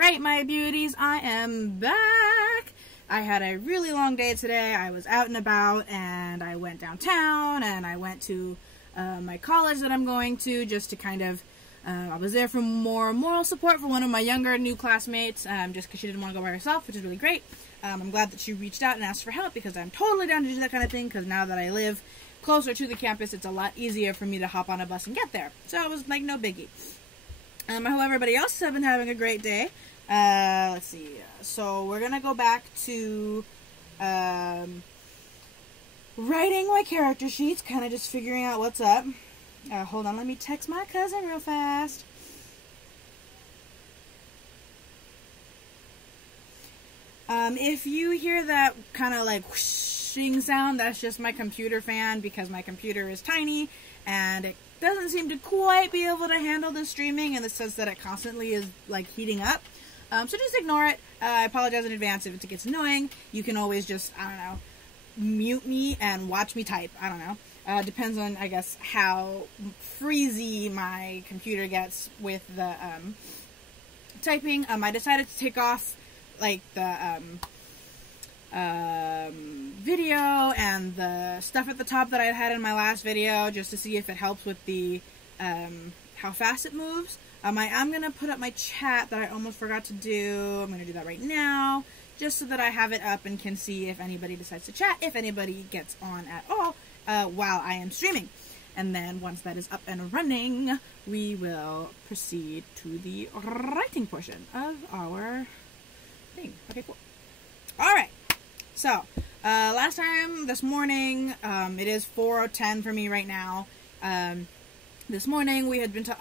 Alright, my beauties, I am back! I had a really long day today. I was out and about, and I went downtown, and I went to my college that I'm going to, just to kind of, I was there for more moral support for one of my younger new classmates, just because she didn't want to go by herself, which is really great. I'm glad that she reached out and asked for help, because I'm totally down to do that kind of thing, because now that I live closer to the campus, it's a lot easier for me to hop on a bus and get there. So it was, like, no biggie. I hope everybody else has been having a great day. Let's see. So we're going to go back to writing my character sheets, kind of just figuring out what's up. Hold on, let me text my cousin real fast. If you hear that kind of like whooshing sound, that's just my computer fan, because my computer is tiny and it doesn't seem to quite be able to handle the streaming in the sense that it constantly is like heating up. So just ignore it. I apologize in advance if it gets annoying. You can always just, I don't know, mute me and watch me type. I don't know. Depends on, I guess, how freezy my computer gets with the typing. I decided to take off like the video and the stuff at the top that I had in my last video, just to see if it helps with the how fast it moves. I am going to put up my chat that I almost forgot to do. I'm going to do that right now, just so that I have it up and can see if anybody decides to chat, if anybody gets on at all, while I am streaming. And then once that is up and running, we will proceed to the writing portion of our thing. Okay, cool. Alright, so, last time, this morning, it is 4:10 for me right now. This morning I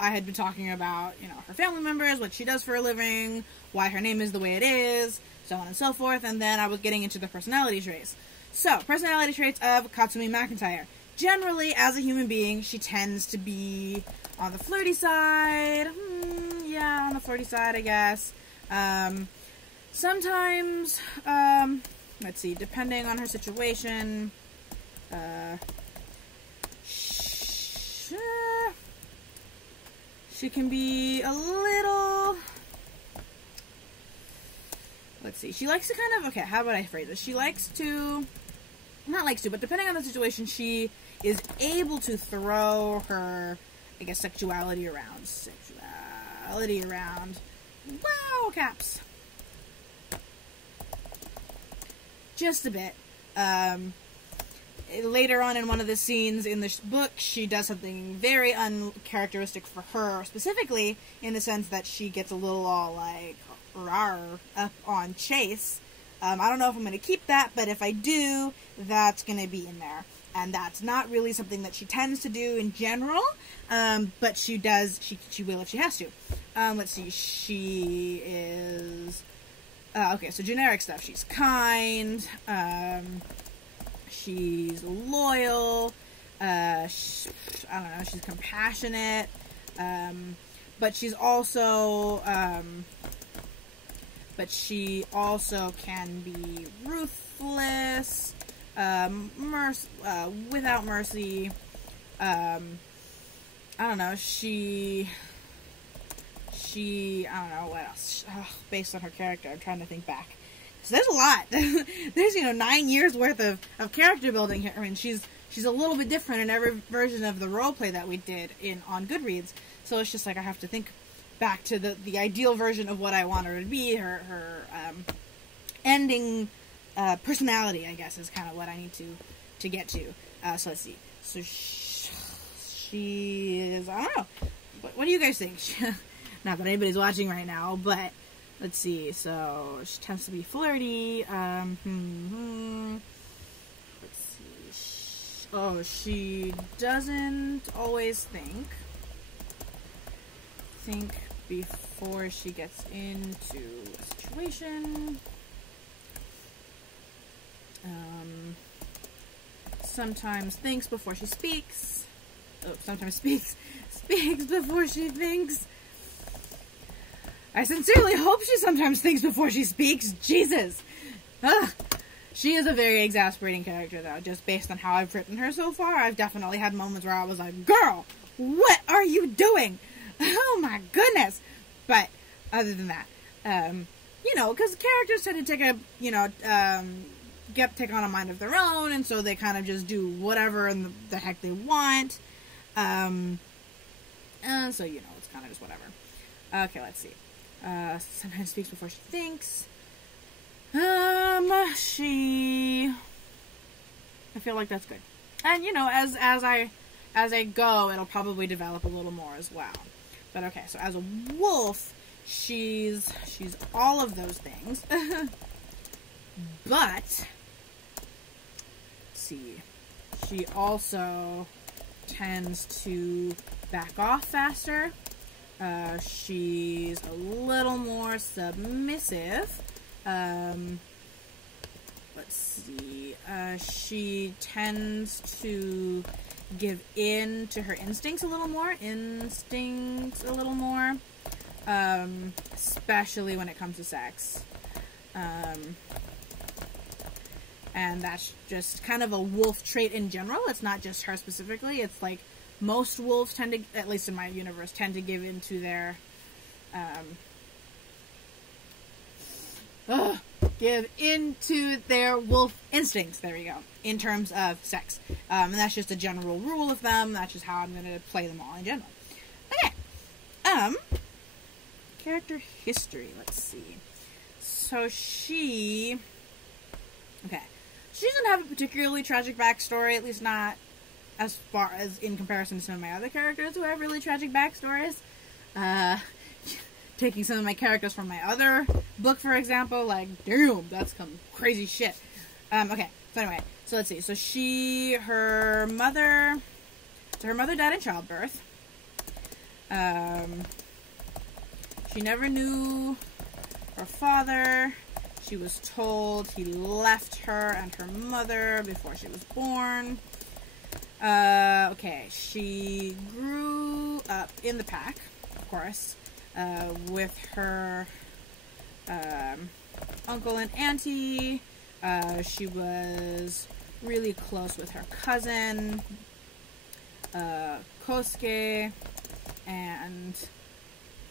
had been talking about, you know, her family members, what she does for a living, why her name is the way it is, so on and so forth, and then I was getting into the personality traits. So, personality traits of Katsumi McIntyre. Generally, as a human being, she tends to be on the flirty side. Yeah, on the flirty side, I guess. Sometimes, let's see, depending on her situation, she can be a little, let's see, she likes to kind of, okay, how would I phrase this? She likes to, not likes to, but depending on the situation, she is able to throw her, I guess, sexuality around. Wow, caps. Just a bit. Later on in one of the scenes in the book, she does something very uncharacteristic for her, specifically in the sense that she gets a little all like rawr up on Chase. I don't know if I'm going to keep that, but if I do, that's going to be in there. And that's not really something that she tends to do in general, but she does, she will if she has to. Let's see, she is, okay, so generic stuff. She's kind, she's loyal, I don't know, she's compassionate, but she's also, but she also can be ruthless, without mercy. I don't know, she, I don't know, what else, based on her character, I'm trying to think back. So there's a lot. There's, you know, 9 years worth of character building here. I mean, she's a little bit different in every version of the roleplay that we did on Goodreads. So it's just like I have to think back to the ideal version of what I want her to be. Her ending personality, I guess, is kind of what I need to get to. So let's see. So she is, I don't know. What do you guys think? Not that anybody's watching right now, but let's see. So she tends to be flirty. Let's see. Oh, she doesn't always think before she gets into a situation. Sometimes thinks before she speaks. Oh, sometimes speaks before she thinks. I sincerely hope she sometimes thinks before she speaks. Jesus. Ugh. She is a very exasperating character, though, just based on how I've written her so far. I've definitely had moments where I was like, girl, what are you doing? Oh my goodness. But other than that, You know, because characters tend to take a, you know, take on a mind of their own, and so they kind of just do whatever in the heck they want. And so, you know, it's kind of just whatever. Okay, let's see. Sometimes speaks before she thinks. I feel like that's good. And, you know, as I go, it'll probably develop a little more as well. But okay, so as a wolf, she's all of those things. But, let's see, she also tends to back off faster. She's a little more submissive. Let's see, she tends to give in to her instincts a little more, especially when it comes to sex. And that's just kind of a wolf trait in general. It's not just her specifically. It's like most wolves tend to, at least in my universe, tend to give into their, wolf instincts, there we go, in terms of sex. And that's just a general rule of them. That's just how I'm going to play them all in general. Okay. Character history, let's see. So she doesn't have a particularly tragic backstory, at least not as far as in comparison to some of my other characters who have really tragic backstories. Taking some of my characters from my other book, for example, like, damn, that's some crazy shit. Okay, so anyway, so let's see. So her mother died in childbirth. She never knew her father. She was told he left her and her mother before she was born. Okay, she grew up in the pack, of course, with her uncle and auntie. She was really close with her cousin, Kosuke, and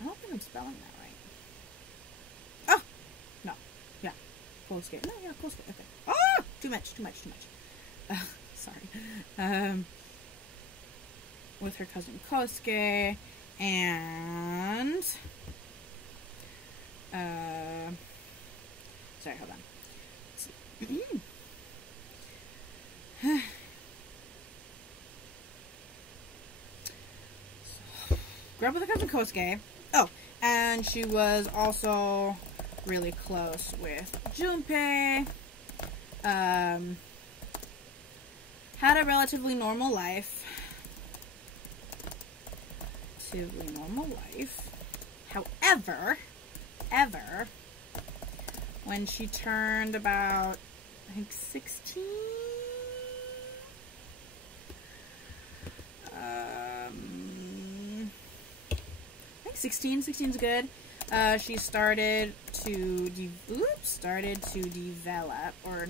I don't think I'm spelling that right. Oh! No. Yeah. Kosuke. No, yeah, Kosuke. Okay. Oh! Too much. Sorry. With her cousin Kosuke, and sorry, hold on. Grew up with her cousin Kosuke. Oh, and she was also really close with Junpei. Had a relatively normal life. However, when she turned about, I think, 16? I think 16. 16's good. She started to develop, or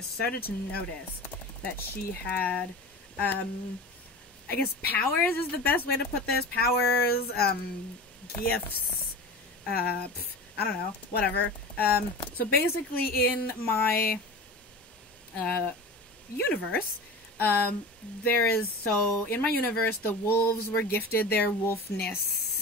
started to notice that she had, I guess powers is the best way to put this. Powers, gifts, I don't know, whatever. So basically in my, universe, in my universe, the wolves were gifted their wolfness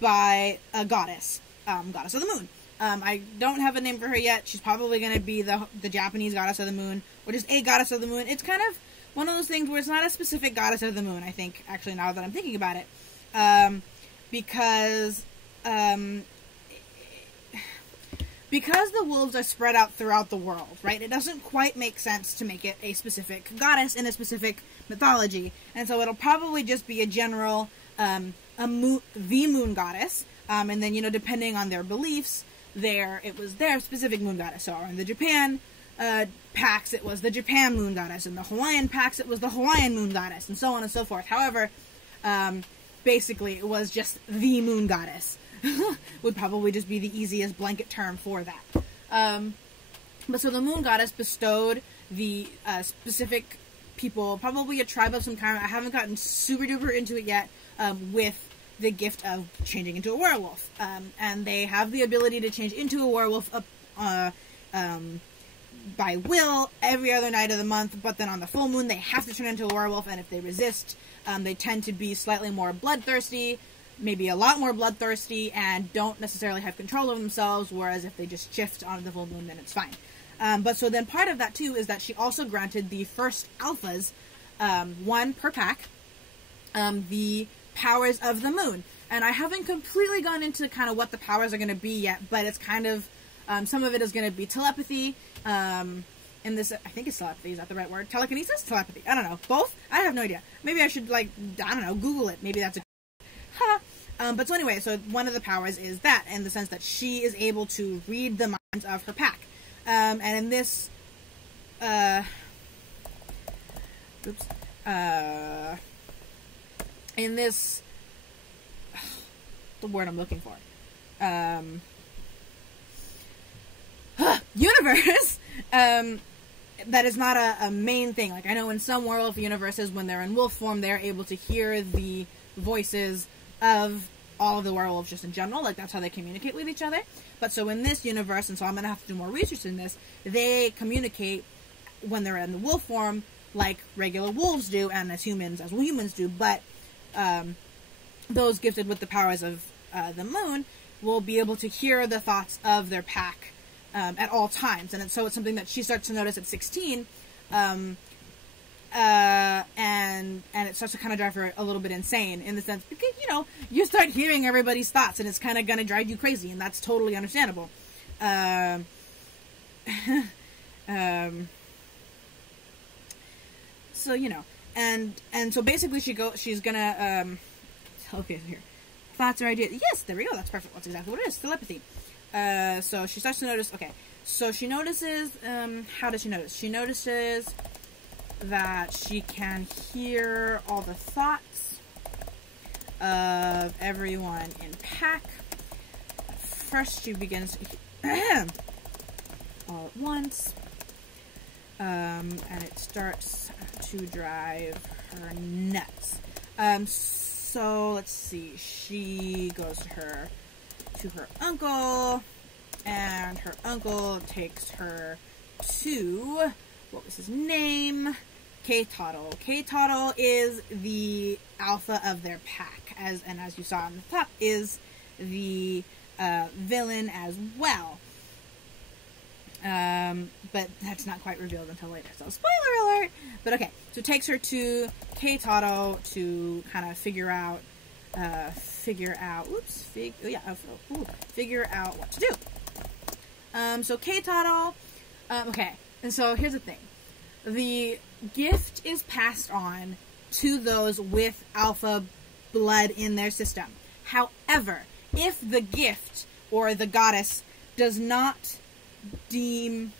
by a goddess, goddess of the moon. I don't have a name for her yet. She's probably going to be the Japanese goddess of the moon, or just a goddess of the moon. It's kind of one of those things where it's not a specific goddess of the moon, I think, actually, now that I'm thinking about it. Because the wolves are spread out throughout the world, right? It doesn't quite make sense to make it a specific goddess in a specific mythology. And so it'll probably just be a general, the moon goddess. And then, depending on their beliefs, it was their specific moon goddess. So in the Japan packs, it was the Japan moon goddess. In the Hawaiian packs, it was the Hawaiian moon goddess, and so on and so forth. However, basically, it was just the moon goddess. Would probably just be the easiest blanket term for that. But so the moon goddess bestowed the specific people, probably a tribe of some kind, I haven't gotten super duper into it yet, with the gift of changing into a werewolf. And they have the ability to change into a werewolf by will every other night of the month, but then on the full moon they have to turn into a werewolf, and if they resist, they tend to be slightly more bloodthirsty, maybe a lot more bloodthirsty, and don't necessarily have control of themselves, whereas if they just shift on the full moon, then it's fine. But so then part of that too is that she also granted the first alphas, one per pack, the powers of the moon. And I haven't completely gone into kind of what the powers are going to be yet, but it's kind of, some of it is going to be telepathy, in this, I think it's telepathy, is that the right word? Telekinesis? Telepathy, I don't know. Both? I have no idea. Maybe I should, like, I don't know, Google it. Maybe that's a but so anyway, so one of the powers is that, in the sense that she is able to read the minds of her pack. And in this, the word I'm looking for, universe, that is not a main thing. Like, I know in some werewolf universes, when they're in wolf form, they're able to hear the voices of all of the werewolves just in general. Like, that's how they communicate with each other. But so in this universe, and so I'm going to have to do more research in this, they communicate when they're in the wolf form like regular wolves do, and as humans do. But those gifted with the powers of the moon will be able to hear the thoughts of their pack at all times. And so it's something that she starts to notice at 16, and it starts to kind of drive her a little bit insane, in the sense, because, you know, you start hearing everybody's thoughts, and it's kind of going to drive you crazy, and that's totally understandable. So, you know, and so basically she's gonna, okay, here, thoughts or ideas, yes, there we go, that's perfect, that's exactly what it is, telepathy. So she starts to notice, okay, so she notices, how does she notice? She notices that she can hear all the thoughts of everyone in pack. First she begins to all at once, and it starts to drive her nuts. So let's see, she goes to her uncle, and her uncle takes her to, what was his name? K-Toddle. K-Toddle is the alpha of their pack, as you saw on the top, is the villain as well. But that's not quite revealed until later, so spoiler alert! But okay, so it takes her to K-Toddle to kind of figure out what to do. So K-Toddle, okay, and so here's the thing. The gift is passed on to those with alpha blood in their system. However, if the gift or the goddess does not deem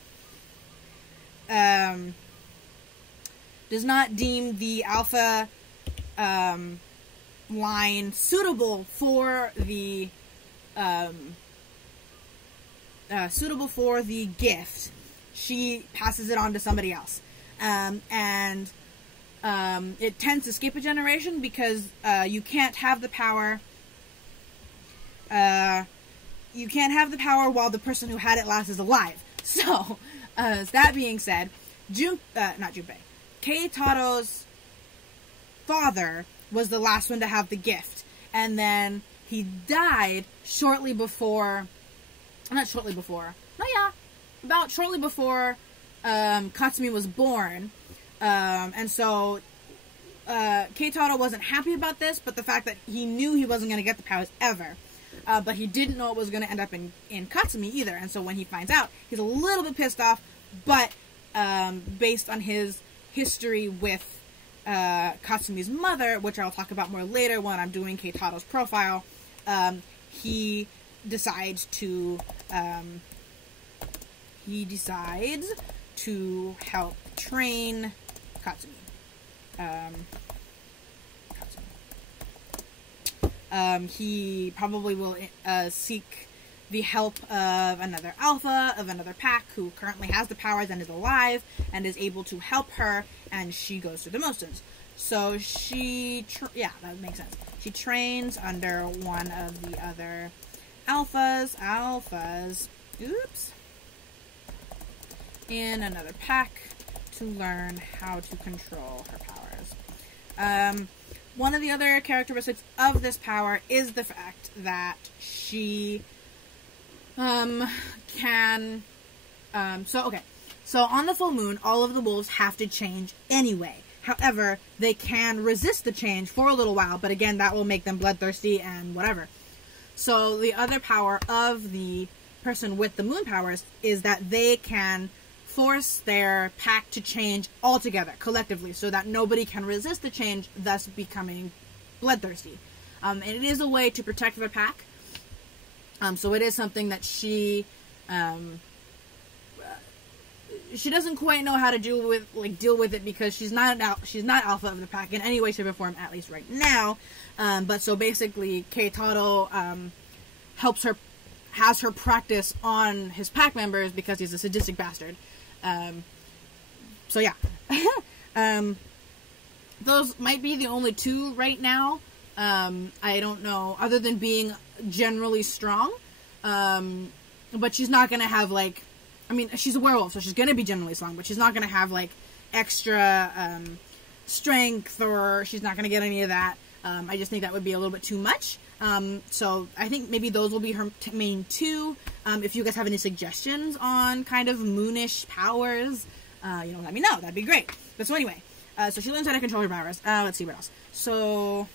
the alpha line suitable for the gift, she passes it on to somebody else. And it tends to skip a generation because you can't have the power. You can't have the power while the person who had it last is alive. So, that being said, K-Toddle's father was the last one to have the gift, and then he died shortly before Katsumi was born, and so K-Toddle wasn't happy about this, but the fact that he knew he wasn't going to get the powers ever, but he didn't know it was going to end up in Katsumi either, and so when he finds out, he's a little bit pissed off, but based on his history with Katsumi's mother, which I'll talk about more later when I'm doing K-Toddle's profile, he decides to help train Katsumi. He probably will seek the help of another alpha, of another pack, who currently has the powers and is alive, and is able to help her, and she goes through the motions. So yeah, that makes sense. She trains under one of the other alphas, oops, in another pack to learn how to control her powers. One of the other characteristics of this power is the fact that she can, so on the full moon, all of the wolves have to change anyway. However, they can resist the change for a little while, but again, that will make them bloodthirsty and whatever. So the other power of the person with the moon powers is that they can force their pack to change altogether, collectively, so that nobody can resist the change, thus becoming bloodthirsty. And it is a way to protect their pack. So it is something that she doesn't quite know how to deal with it, because she's not alpha of the pack in any way, shape, or form, at least right now. But so basically, Keitaro has her practice on his pack members because he's a sadistic bastard. So yeah, those might be the only two right now. I don't know, other than being generally strong. But she's not gonna have she's a werewolf, so she's gonna be generally strong, but she's not gonna have extra strength, or she's not gonna get any of that. I just think that would be a little bit too much. So I think maybe those will be her main two. If you guys have any suggestions on kind of moonish powers, let me know. That'd be great. But so anyway, so she learns how to control her powers. Let's see what else. So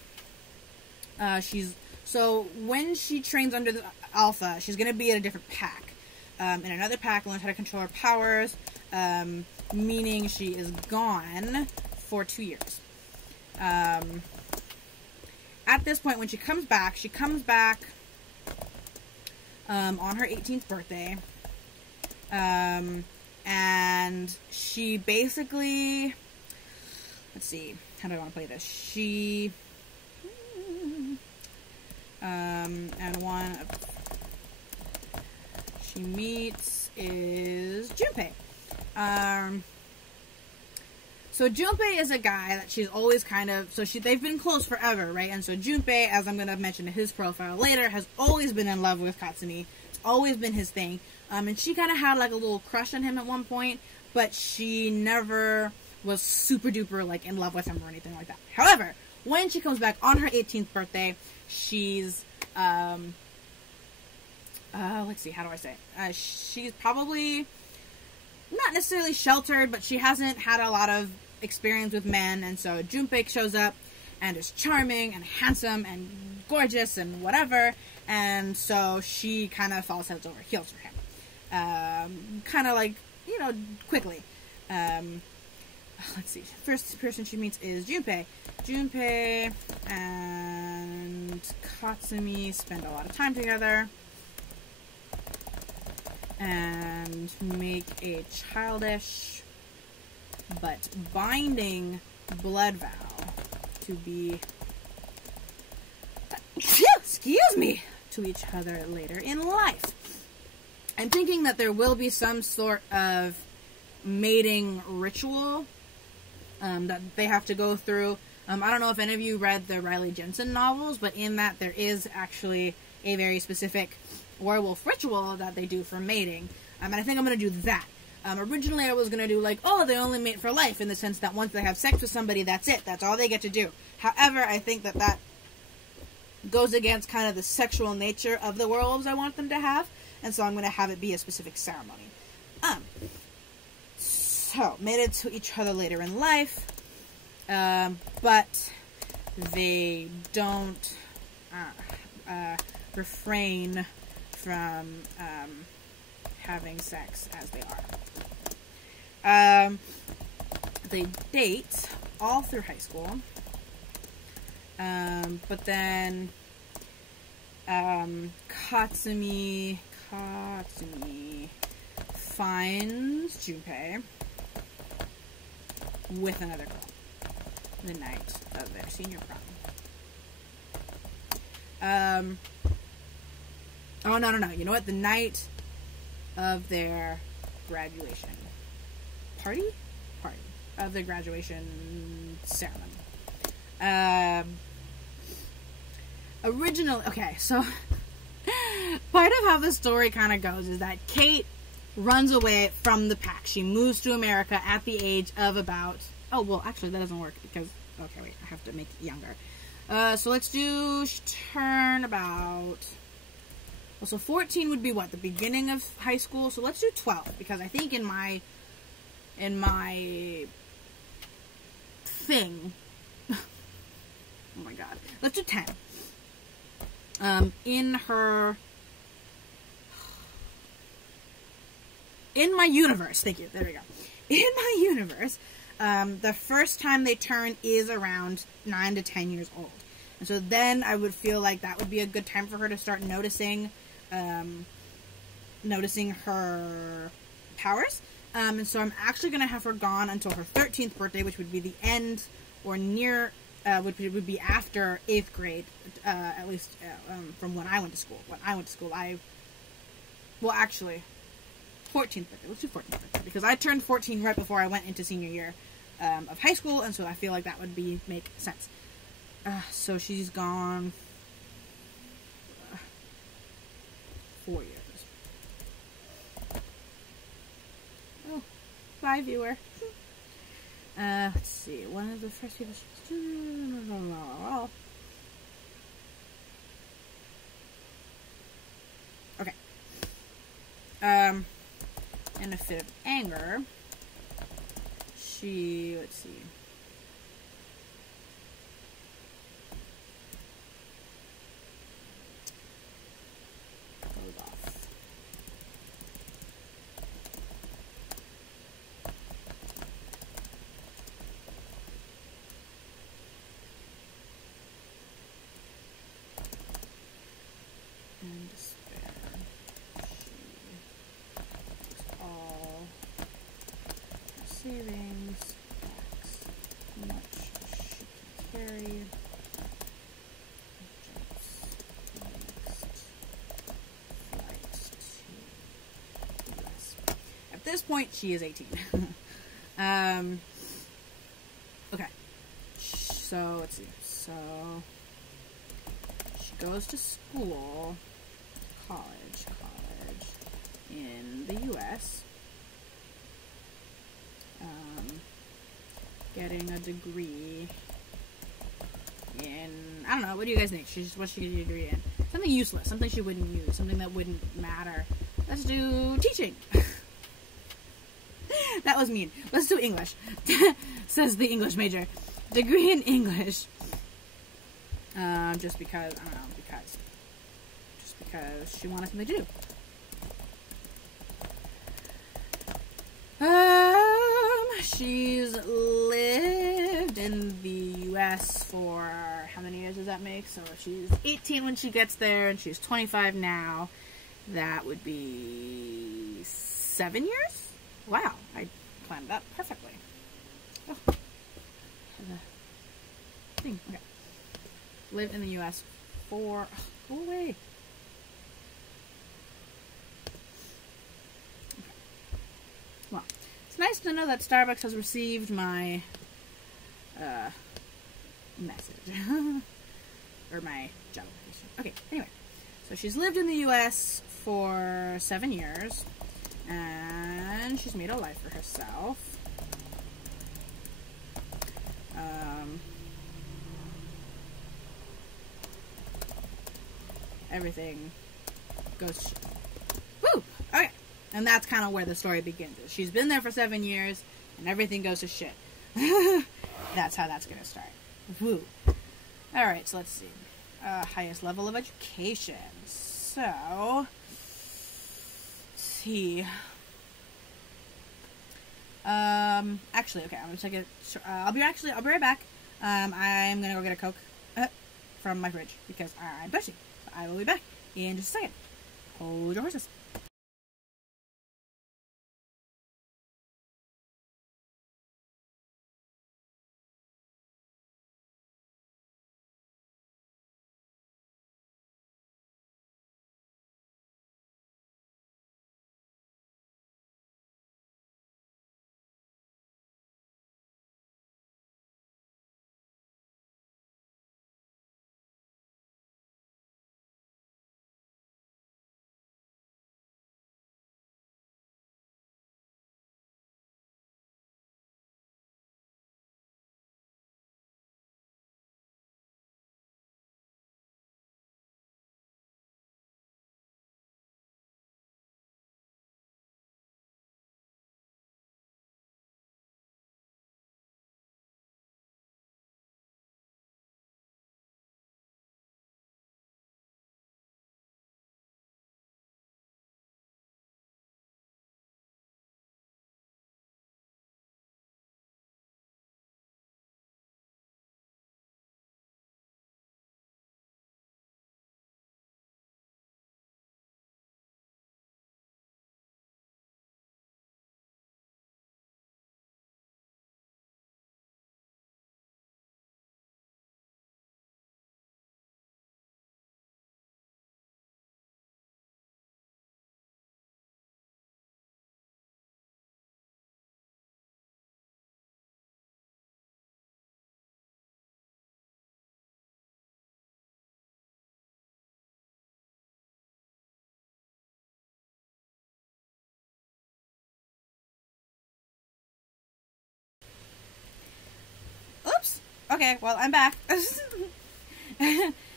when she trains under the alpha, she's going to be in a different pack. In another pack, learns how to control her powers, meaning she is gone for 2 years. At this point, when she comes back on her 18th birthday, and she basically, let's see, how do I want to play this? She, and one she meets is Junpei. So Junpei is a guy that she's always they've been close forever, right? And so Junpei, as I'm going to mention in his profile later, has always been in love with Katsumi. It's always been his thing. And she kind of had a little crush on him at one point, but she never was super duper in love with him or anything like that. However, when she comes back on her 18th birthday, she's, let's see, how do I say it? She's probably not necessarily sheltered, but she hasn't had a lot of experience with men, and so Junpei shows up and is charming and handsome and gorgeous and whatever, and so she kind of falls heads over heels for him. Quickly. Let's see. First person she meets is Junpei. Junpei and Katsumi spend a lot of time together and make a childish but binding blood vow to be to each other later in life. I'm thinking that there will be some sort of mating ritual that they have to go through. I don't know if any of you read the Riley Jensen novels, but in that there is actually a very specific werewolf ritual that they do for mating. And I think I'm going to do that. Originally I was going to do they only mate for life, in the sense that once they have sex with somebody, that's it. That's all they get to do. However, I think that goes against kind of the sexual nature of the werewolves I want them to have, and so I'm going to have it be a specific ceremony. So, mated to each other later in life, but they don't refrain from having sex as they are. They date all through high school, but then Katsumi finds Junpei with another girl the night of their senior prom. Oh, no. You know what? The night of their graduation party? Of their graduation ceremony. Originally, okay, so part of how the story kind of goes is that Kate runs away from the pack. She moves to America at the age of about, oh, well, actually, that doesn't work because, okay, wait, I have to make it younger. So let's do, she turned about, well, so 14 would be what, the beginning of high school? So let's do 12, because I think in my thing, oh my god, let's do 10. In my universe, thank you, there we go. In my universe, the first time they turn is around 9 to 10 years old. And so then I would feel like that would be a good time for her to start noticing her powers. And so I'm actually going to have her gone until her 13th birthday, which would be the end or near, which would be after 8th grade, at least from when I went to school. Well, actually, 14th birthday. Let's do 14th birthday, because I turned 14 right before I went into senior year of high school, and so I feel like that would make sense. So she's gone 4 years. Oh, bye, viewer. Let's see. One of the first people okay. In a fit of anger, let's see. Goes off. And despair. She takes all her savings, packs how much she can carry, jumps the next flight to the US. At this point, she is 18. Okay. So, let's see. So, she goes to school, college in the US, getting a degree in, I don't know, what do you guys think? What's she getting a degree in? Something useless, something she wouldn't use, something that wouldn't matter. Let's do teaching. That was mean. Let's do English. Says the English major. Degree in English. Just because, I don't know, just because she wanted something to do. She's lived in the US for, how many years does that make? So if she's 18 when she gets there, and she's 25 now, that would be 7 years? Wow, I planned that perfectly. Oh, thing, okay. Lived in the US for, oh, go away. Okay. Well, it's nice to know that Starbucks has received my message. Or my job application. Okay, anyway. So she's lived in the US for 7 years, and she's made a life for herself. Everything goes, woo! Okay. And that's kind of where the story begins. She's been there for 7 years, and everything goes to shit. That's how that's going to start. Woo. Alright, so let's see. Highest level of education. So, let's see. Actually, okay, I'm going to take a, I'll be right back. I'm going to go get a Coke from my fridge, because I'm thirsty. So I will be back in just a second. Hold your horses. Okay, well, I'm back.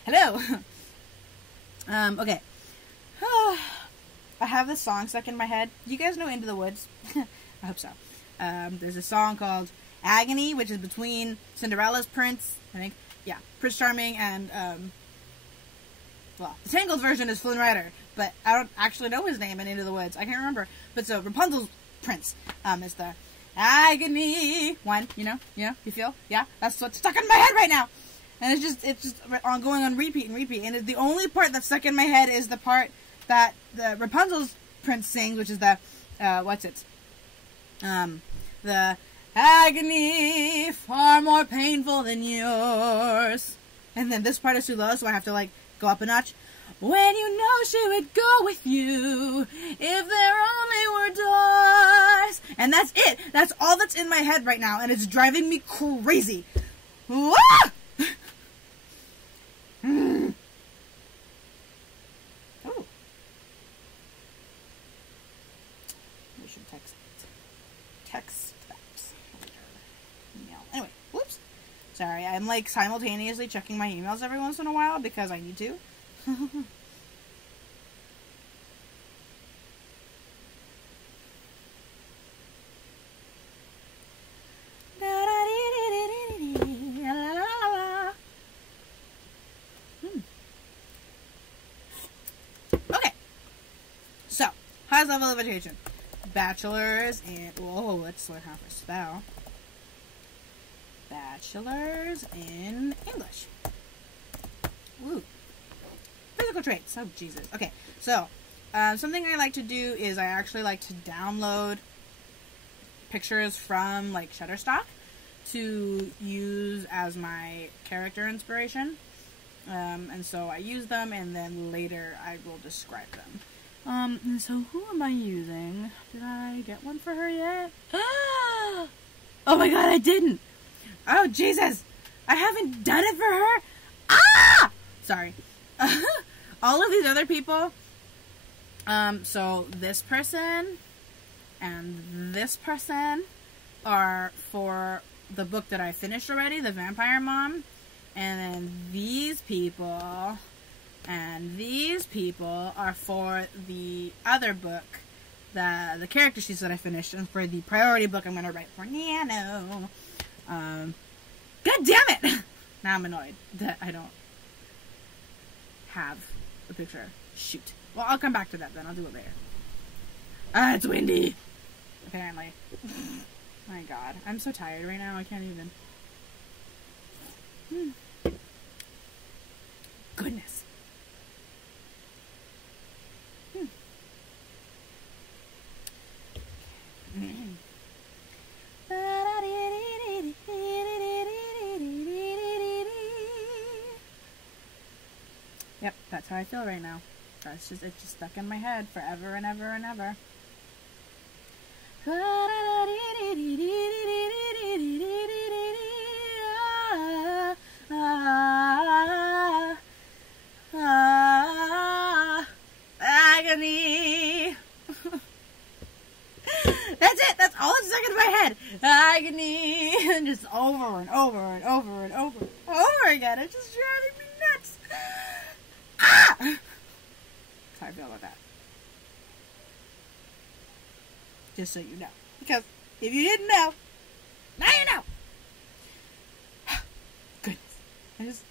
Hello. Okay. I have this song stuck in my head. You guys know Into the Woods? I hope so. There's a song called Agony, which is between Cinderella's prince, I think. Yeah, Prince Charming and, well, the Tangled version is Flynn Rider, but I don't actually know his name in Into the Woods. I can't remember. But so Rapunzel's prince is the agony one, you feel? Yeah, that's what's stuck in my head right now. And it's just on going on repeat and repeat. And the only part that's stuck in my head is the part that the Rapunzel's prince sings, which is the, the agony far more painful than yours. And then this part is too low, so I have to, like, go up a notch. When you know she would go with you if there only were doors. And that's it. That's all that's in my head right now, and it's driving me crazy. Ah! Oh. We should text that email. Anyway, whoops. Sorry, I'm like simultaneously checking my emails every once in a while because I need to. Okay, so highest level of education, bachelor's in, whoa, let's learn how to spell. Bachelor's in English. Woo. Physical traits. Oh, Jesus. Okay, so something I like to do is I actually like to download pictures from, like, Shutterstock to use as my character inspiration. And so I use them, and then later I will describe them. And so who am I using? Did I get one for her yet? Oh my god, I didn't! Oh, Jesus! I haven't done it for her! Ah! Sorry. All of these other people, so this person and this person are for the book that I finished already, The Vampire Mom, and then these people and these people are for the other book, the character sheets that I finished, and for the priority book I'm going to write for Nano. God damn it! Now I'm annoyed that I don't have a picture. Shoot. Well, I'll come back to that then. I'll do it later. Ah, it's windy. Apparently. My god. I'm so tired right now. I can't even. Goodness. Yep, that's how I feel right now. It's just stuck in my head forever and ever and ever. Agony. That's it. That's all that's stuck in my head. Agony, and just over and over and over and over and over again. It's just driving me nuts. Ah! That's how I feel about that. Just so you know. Because if you didn't know, now you know. Goodness. I'm just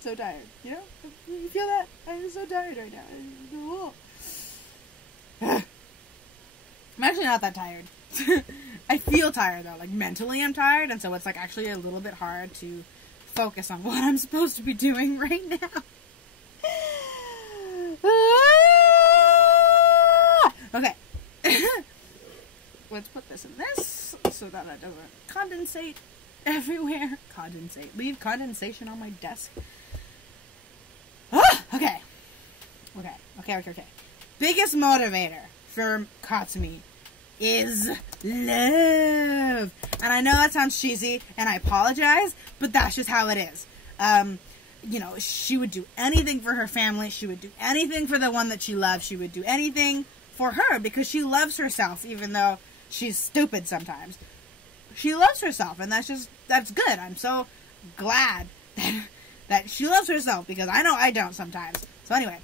so tired. You know? You feel that? I'm just so tired right now. I'm actually not that tired. I feel tired though. Like mentally I'm tired, and so it's like actually a little bit hard to focus on what I'm supposed to be doing right now. Okay. Let's put this in this so that it doesn't condensate everywhere. Condensate. Leave condensation on my desk. Okay. Biggest motivator for Katsumi is love. And I know that sounds cheesy, and I apologize, but that's just how it is. You know, she would do anything for her family. She would do anything for the one that she loves. She would do anything for her because she loves herself, even though she's stupid sometimes. She loves herself, and that's good. I'm so glad that she loves herself, because I know I don't sometimes. So anyway,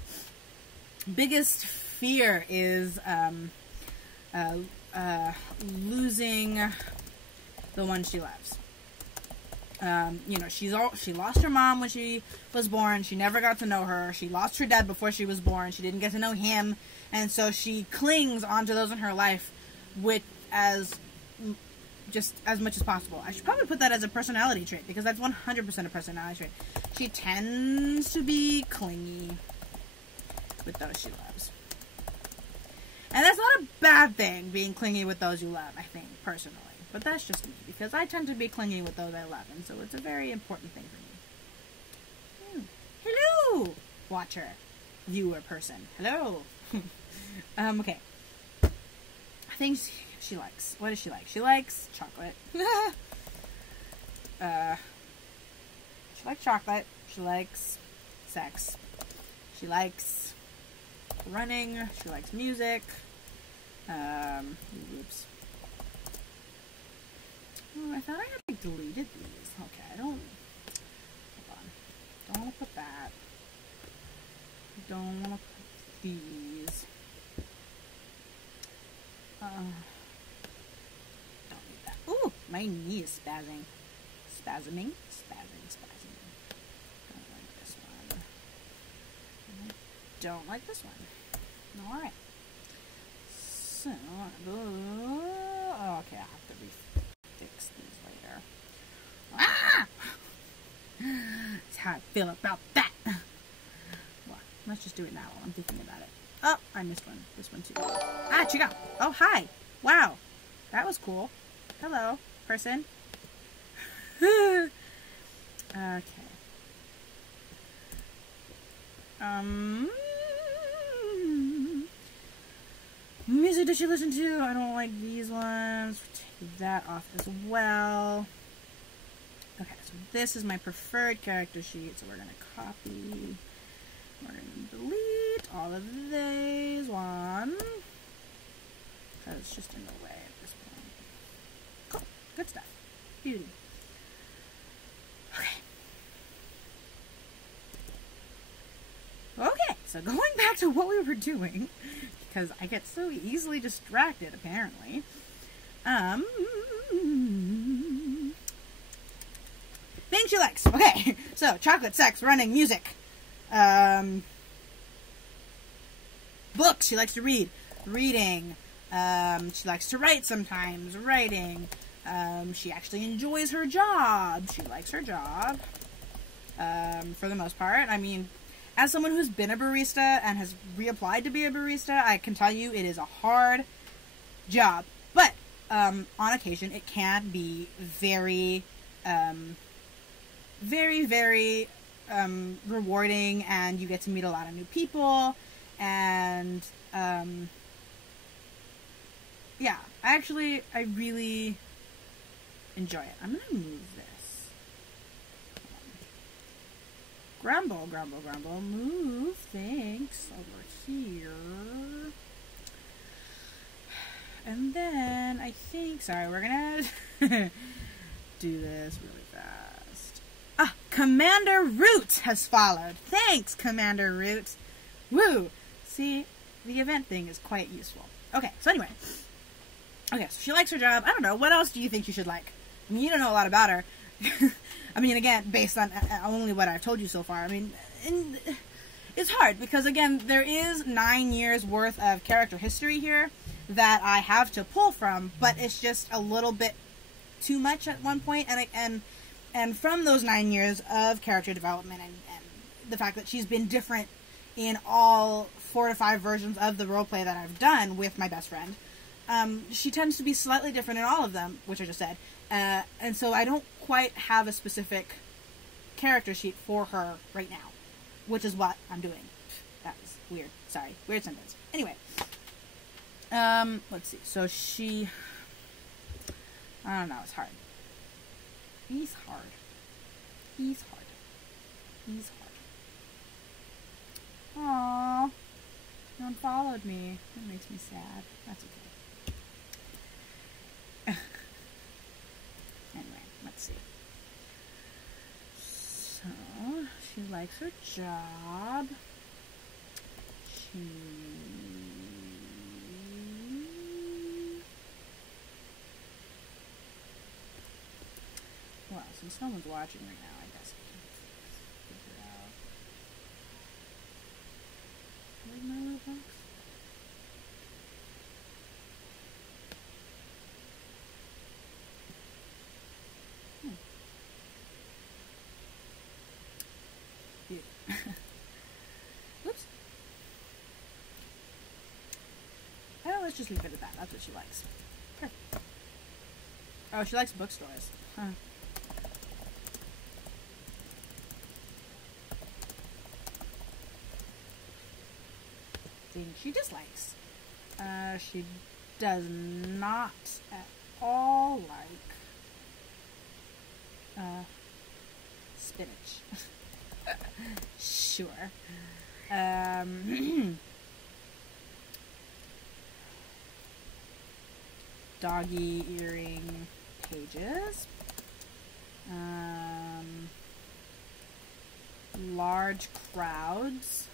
biggest fear is losing the one she loves. You know, she lost her mom when she was born. She never got to know her. She lost her dad before she was born. She didn't get to know him. And so she clings onto those in her life with just as much as possible. I should probably put that as a personality trait, because that's 100% a personality trait. She tends to be clingy with those she loves. And that's not a bad thing, being clingy with those you love, I think, personally. But that's just me, because I tend to be clingy with those I love, and so it's a very important thing for me. Hello, watcher, viewer, person. Hello. Okay. Things she likes. What does she like? She likes chocolate. She likes chocolate. She likes sex. She likes running. She likes music. Oops. Oh, I thought I had deleted these. Okay, I don't. Hold on. Don't want to put that. Don't want to put these. Don't need that. Ooh, my knee is spazzing. Spasming? Spazzing. Don't like this one. Don't like this one. Alright. So, okay, I'll have to fix these later. Ah! That's how I feel about that. Well, let's just do it now while I'm thinking about it. Oh, I missed one. This one too. Ah, chica. Oh, hi. Wow. That was cool. Hello, person. Okay. Music does she listen to? I don't like these ones. Take that off as well. Okay, so this is my preferred character sheet, so we're going to copy. We're going to delete all of these ones, because it's just in the way at this point. Cool. Good stuff. Beauty. Okay. Okay, so going back to what we were doing, because I get so easily distracted, apparently. Things she likes. Okay, so chocolate, sex, running, music. Books. She likes to read. Reading. She likes to write sometimes. Writing. She actually enjoys her job. She likes her job. For the most part. I mean, as someone who's been a barista and has reapplied to be a barista, I can tell you it is a hard job. But, on occasion, it can be very, very rewarding, and you get to meet a lot of new people, and, yeah, I really enjoy it. I'm gonna move this. Grumble, move, thanks, over here. And then, I think, sorry, we're gonna do this really fast. Ah, Commander Root has followed. Thanks, Commander Root. Woo! See, the event thing is quite useful. Okay, so anyway. Okay, so she likes her job. I don't know, what else do you think you should like? I mean, you don't know a lot about her. I mean, again, based on only what I've told you so far. I mean, it's hard, because, again, there is 9 years worth of character history here that I have to pull from, but it's just a little bit too much at one point, and from those 9 years of character development and the fact that she's been different in all 4 to 5 versions of the roleplay that I've done with my best friend, she tends to be slightly different in all of them, which I just said, and so I don't quite have a specific character sheet for her right now, which is what I'm doing. That was weird. Sorry. Weird sentence. Anyway. Let's see. So she... I don't know. It's hard. He's hard. He's hard. He's hard. Aww. No one followed me. That makes me sad. That's okay. Anyway, let's see. likes her job. She... Well, since no one's watching right now, I guess I can figure out. Where's my little box? Yeah. Whoops. Oh, let's just leave it at that. That's what she likes. Perfect. Oh, she likes bookstores. Huh. Thing she dislikes. She does not at all like spinach. Sure. Doggy earring pages. Large crowds.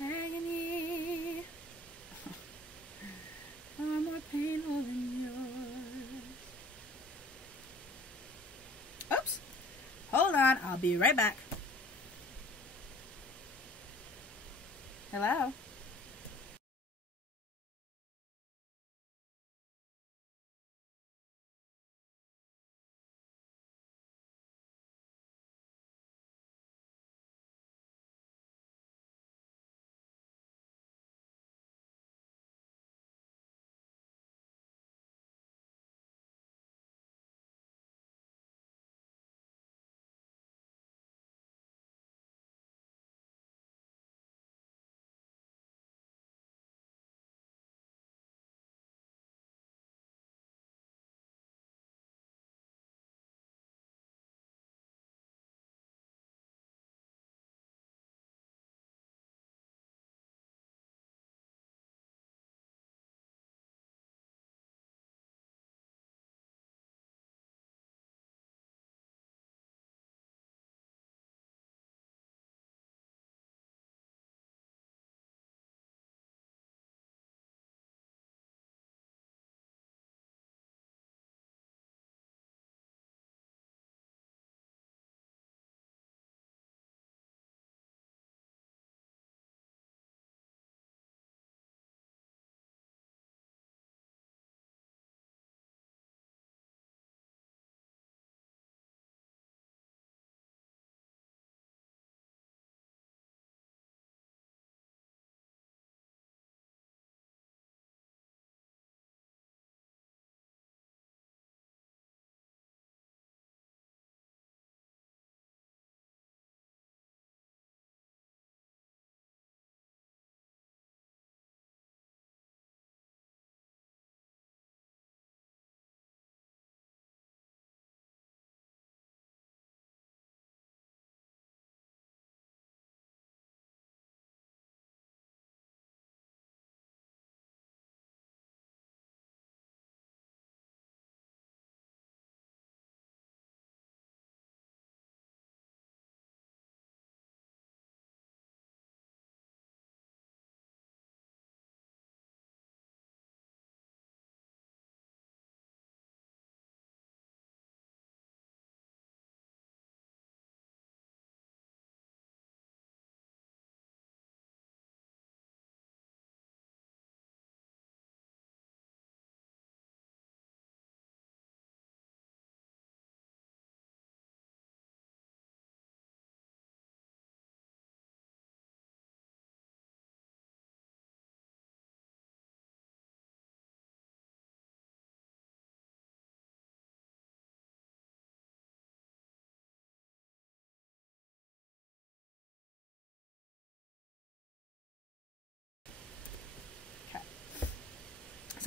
Agony are more painful than yours. Oops. Hold on, I'll be right back. Hello?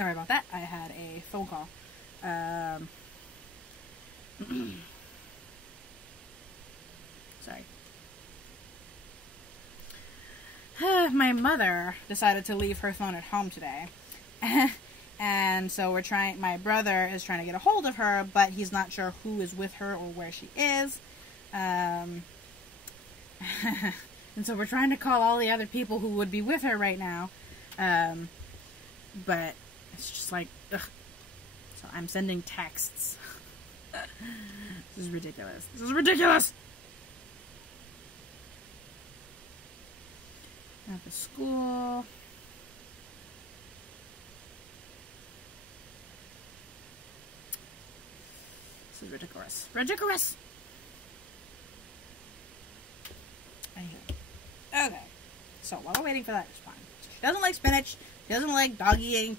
Sorry about that. I had a phone call. Sorry. My mother decided to leave her phone at home today. And so my brother is trying to get a hold of her, but he's not sure who is with her or where she is. And so we're trying to call all the other people who would be with her right now. But it's just like, ugh. So I'm sending texts. This is ridiculous. This is ridiculous! At the school. This is ridiculous. Ridiculous! Okay. So while we're waiting for that to respond. So she doesn't like spinach. She doesn't like dog-eating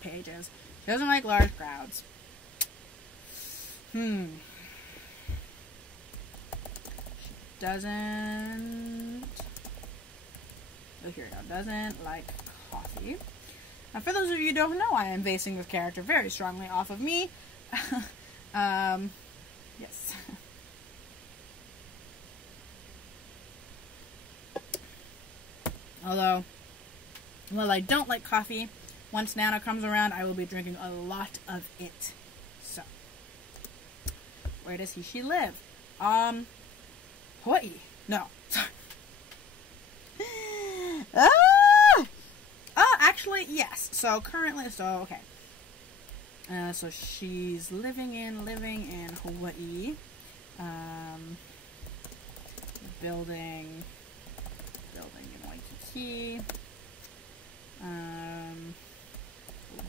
pages. She doesn't like large crowds. She doesn't... Oh, here we go. Doesn't like coffee. Now, for those of you who don't know, I am basing this character very strongly off of me. Yes. Although, while I don't like coffee, once Nana comes around, I will be drinking a lot of it. So, where does she live? Hawaii. No. Sorry. Actually, yes. So, currently, okay. So she's living in Hawaii. Building in Waikiki.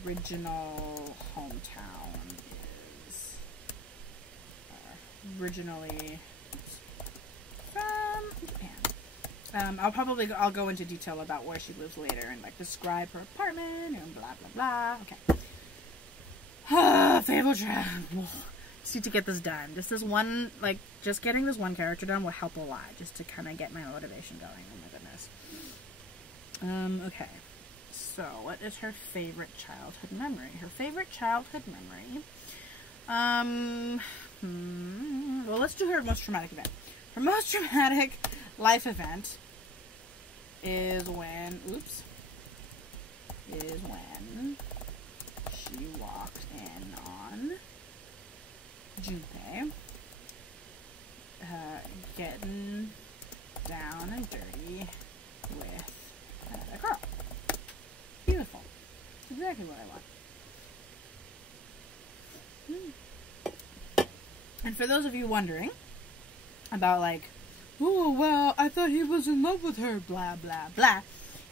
Original hometown is originally from Japan. I'll go into detail about where she lives later and like describe her apartment and blah blah blah. Okay. Fable Trap. Just need to get this done. Just getting this one character done will help a lot, just to kind of get my motivation going. Oh my goodness. Okay. So, what is her favorite childhood memory? Her favorite childhood memory. Well, let's do her most traumatic event. Her most traumatic life event is when she walked in on Junpei, getting down and dirty with another girl. Beautiful. That's exactly what I want. And for those of you wondering about like, oh, well, I thought he was in love with her, blah, blah, blah.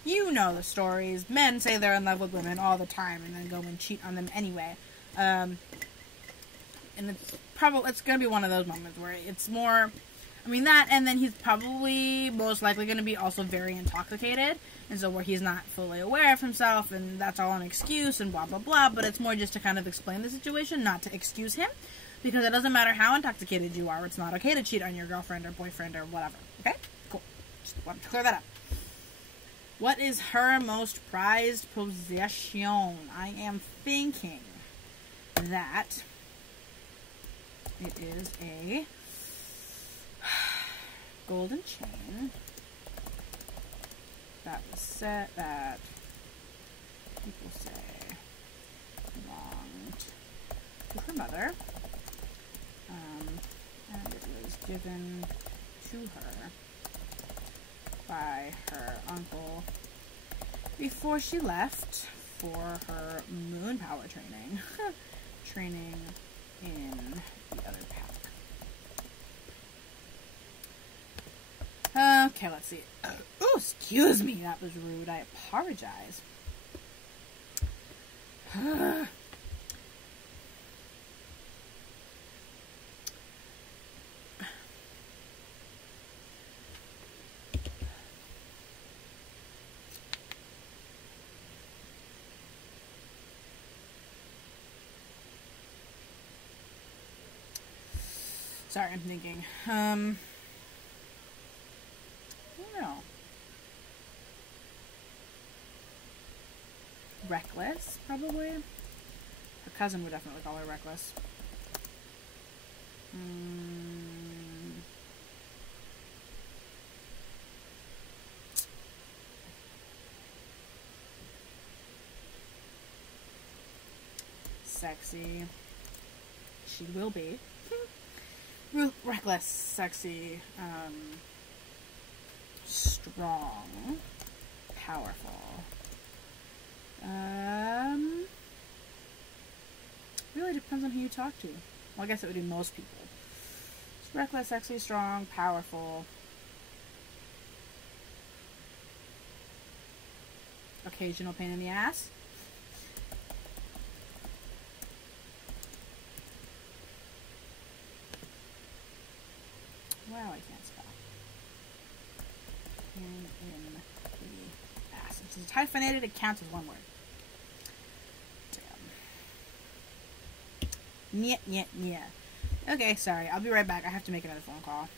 You know the stories. Men say they're in love with women all the time and then go and cheat on them anyway. And it's going to be one of those moments where it's more, that, and then he's probably most likely going to be also very intoxicated, and so where he's not fully aware of himself, and that's all an excuse, and blah, blah, blah, but it's more just to kind of explain the situation, not to excuse him, because it doesn't matter how intoxicated you are, it's not okay to cheat on your girlfriend or boyfriend or whatever, okay? Cool. Just wanted to clear that up. What is her most prized possession? I am thinking that it is a golden chain that was set that people say belonged to her mother, and it was given to her by her uncle before she left for her moon power training. Training in the other pack. Okay, let's see. Oh, excuse me, that was rude. I apologize. Sorry, I'm thinking. I don't know. reckless, probably. Her cousin would definitely call her reckless. Sexy. She will be. Reckless, sexy, strong, powerful. Really depends on who you talk to. Well, I guess it would be most people. It's reckless, sexy, strong, powerful. Occasional pain in the ass. Wow, I can't spell. Pain in the ass. Since it's hyphenated, it counts as one word. Damn. Yeah. Okay, sorry. I'll be right back. I have to make another phone call.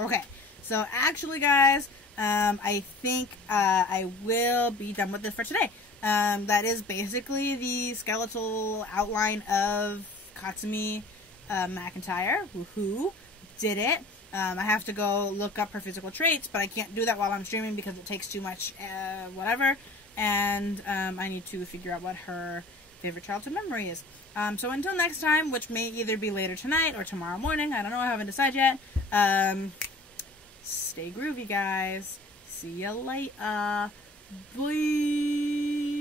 Okay, so actually, guys, I think I will be done with this for today. That is basically the skeletal outline of Katsumi McIntyre, who did it. I have to go look up her physical traits, but I can't do that while I'm streaming because it takes too much whatever, and I need to figure out what her favorite childhood memory is. So until next time, which may either be later tonight or tomorrow morning, I don't know, I haven't decided yet. Stay groovy, guys. See ya later. Bye.